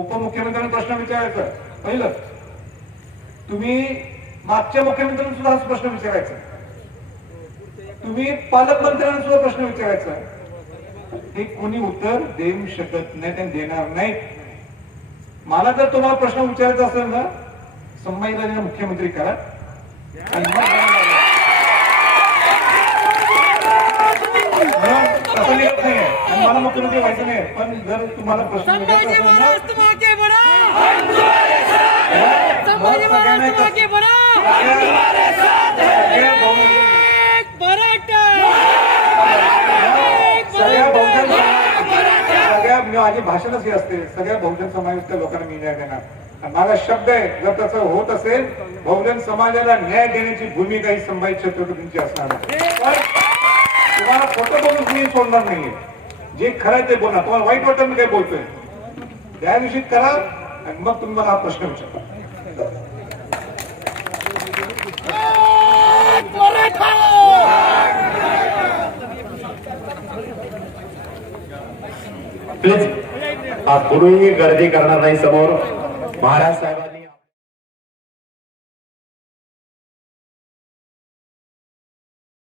उपमुख्यमंत्र्यांना प्रश्न विचारायचा. पहिलं तुम्ही मागच्या मुख्यमंत्र्यांना सुद्धा हाच प्रश्न विचारायचा. तुम्ही पालकमंत्र्यांना सुद्धा प्रश्न विचारायचा. हे कोणी उत्तर देऊ शकत नाही त्यांनी देणार नाही. मला जर तुम्हाला प्रश्न विचारायचा असेल ना संभाजीराजेंना मुख्यमंत्री करा. आणि मला मुख्यमंत्री व्हायचं नाही पण जर तुम्हाला प्रश्न संभाजी महाराज संभाजी महाराज सगळ्या सगळ्या माझी भाषणच हे असते सगळ्या बहुजन समाजाच्या लोकांना मी न्याय देणार. माझा शब्द आहे जर तसं होत असेल बहुजन समाजाला न्याय देण्याची भूमिका ही संभाजी छत्रपतींची असणार आहे. तुम्हाला खोटं बोलून मी सोडणार नाहीये. जे खरं ते बोला. तुम्हाला वाईट वाटत मी काय बोलतोय? त्या दिवशी करा आणि मग तुम्ही मला हा प्रश्न विचारा. प्लीज आज कुणीही गर्दी करणार नाही समोर. महाराज साहेब